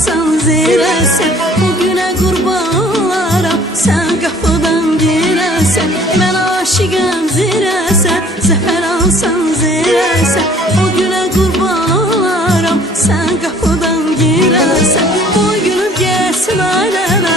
alsan zirəsən, o günə qurban olaram, sən qapıdan girəsən. Mən aşiqəm zirəsən, zəfər alsan zirəsən, o günə qurban olaram, sən qapıdan girəsən. Qoy gülüm gəlsin ailələ,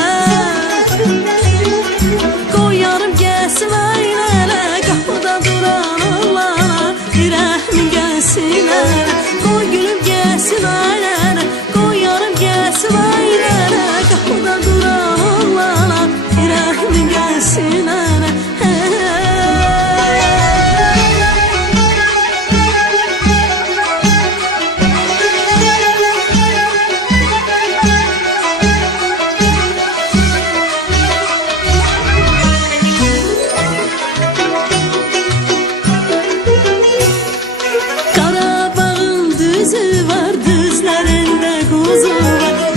qoy yarım gəlsin ailələ, qapıda duran oğlana bir rəhmin gəlsin ələ. Qoy gülüm gəlsin ailələ, qoy yarım gəlsin ailələ, qapıda duran oğlana bir rəhmin gəlsin ələ.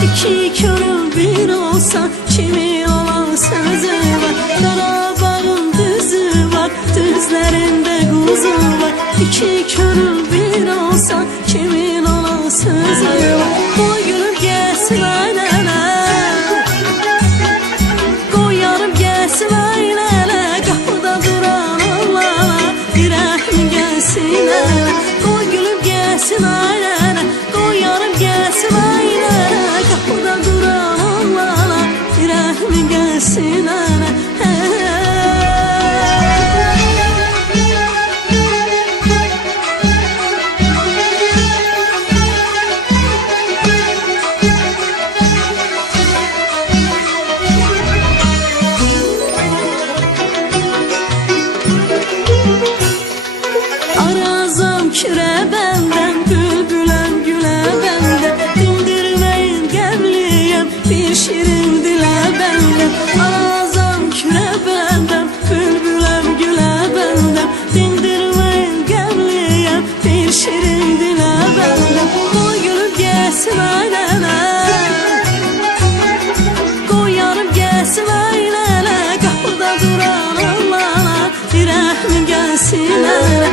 İki körüm bir olsa kimin olan sözü var. Qarabağın düzü var, düzlərində quzu var. İki körüm bir olsa kimin olan sözü var. Qoy gülüm gəlsin ailələ, qoy yarım gəlsin ailələ, qapıda duran oğlana bir rəhmin gəlsin ələ. Qoy gülüm gəlsin ailələ, qoy yarım gəlsin ailələ, qapıda duran oğlana bir rəhmin gəlsin ələ. Arazam kürə bəndən, bülbüləm gülə bəndən, dindirməyin qəmliyəm bir şirin dilə bəndən. Arazam kürə bəndən, bülbüləm gülə bəndən, dindirməyin qəmliyəm bir şirin dilə bəndən. Qoy gülüm gəlsin ailələ, qoy yarım gəlsin ailələ, qapıda duran oğlana bir rəhmin gəlsin ələ.